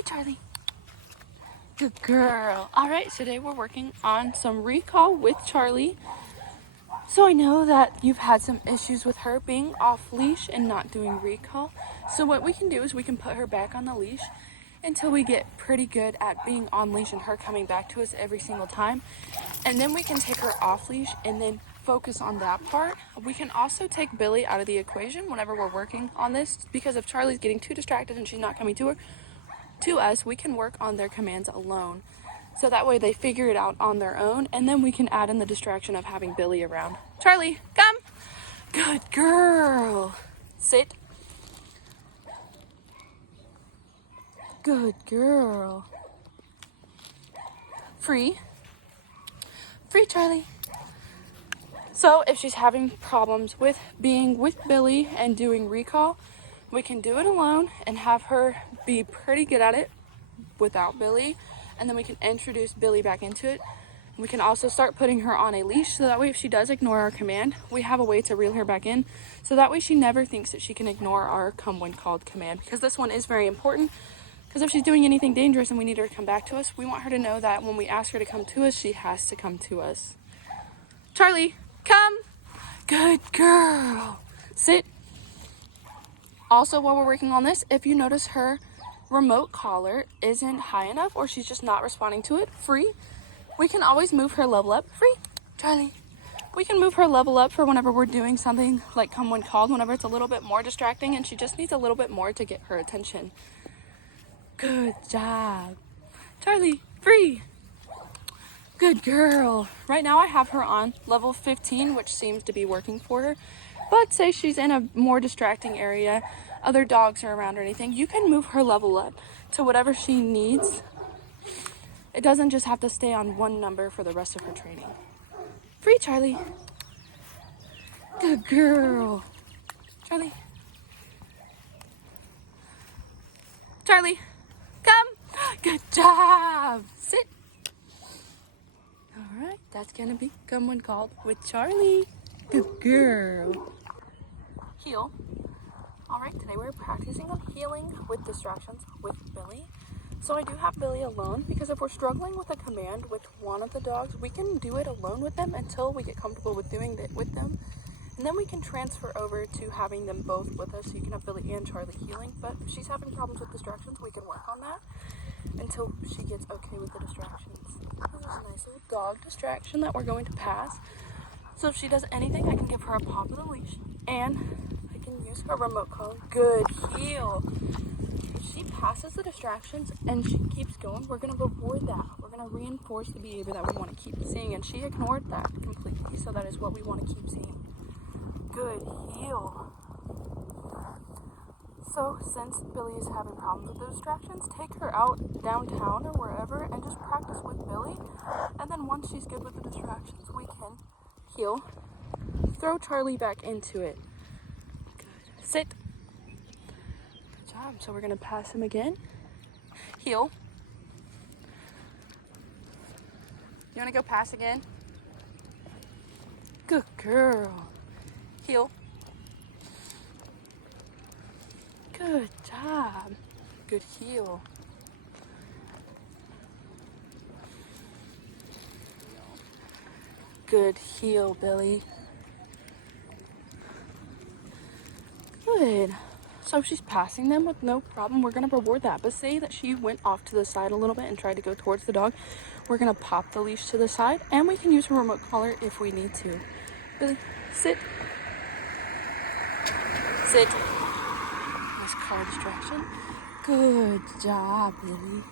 Free Charlie. Good girl. All right, so today we're working on some recall with Charlie. So I know that you've had some issues with her being off leash and not doing recall. So what we can do is we can put her back on the leash until we get pretty good at being on leash and her coming back to us every single time. And then we can take her off leash and then focus on that part. We can also take Billie out of the equation whenever we're working on this, because if Charlie's getting too distracted and she's not coming to us, we can work on their commands alone. So that way they figure it out on their own, and then we can add in the distraction of having Billie around. Charlie, come. Good girl. Sit. Good girl. Free. Free, Charlie. So if she's having problems with being with Billie and doing recall, we can do it alone and have her be pretty good at it without Billie, and then we can introduce Billie back into it. We can also start putting her on a leash, so that way if she does ignore our command, we have a way to reel her back in, so that way she never thinks that she can ignore our come when called command, because this one is very important. Because if she's doing anything dangerous and we need her to come back to us, we want her to know that when we ask her to come to us, she has to come to us. Charlie, come. Good girl. Sit. Also, while we're working on this, if you notice her remote collar isn't high enough or she's just not responding to it, free, we can always move her level up. Free, Charlie. We can move her level up for whenever we're doing something like come when called, whenever it's a little bit more distracting and she just needs a little bit more to get her attention. Good job. Charlie, free. Good girl. Right now I have her on level 15, which seems to be working for her. But say she's in a more distracting area, other dogs are around or anything, you can move her level up to whatever she needs. It doesn't just have to stay on one number for the rest of her training. Free, Charlie. Good girl. Charlie. Charlie, come. Good job. Sit. All right, that's gonna be come when called with Charlie. Good girl. Heel. All right, today we're practicing on healing with distractions with Billie. So I do have Billie alone, because if we're struggling with a command with one of the dogs, we can do it alone with them until we get comfortable with doing it with them. And then we can transfer over to having them both with us, so you can have Billie and Charlie healing. But if she's having problems with distractions, we can work on that until she gets okay with the distractions. This is a nice little dog distraction that we're going to pass. So if she does anything, I can give her a pop of the leash, and I can use her remote collar. Good heel. If she passes the distractions and she keeps going, we're going to reward that. We're going to reinforce the behavior that we want to keep seeing, and she ignored that completely, so that is what we want to keep seeing. Good heel. So since Billie is having problems with the distractions, take her out downtown or wherever and just practice with Billie. And then once she's good with the distractions, we can heel, throw Charlie back into it. Good. Sit. Good job. So we're going to pass him again. Heel. You want to go pass again? Good girl. Heel. Good job. Good heel. Good heel, Billie. Good. So if she's passing them with no problem, we're going to reward that. But say that she went off to the side a little bit and tried to go towards the dog, we're going to pop the leash to the side, and we can use her remote collar if we need to. Billie, sit. Sit. Nice collar distraction. Good job, Billie.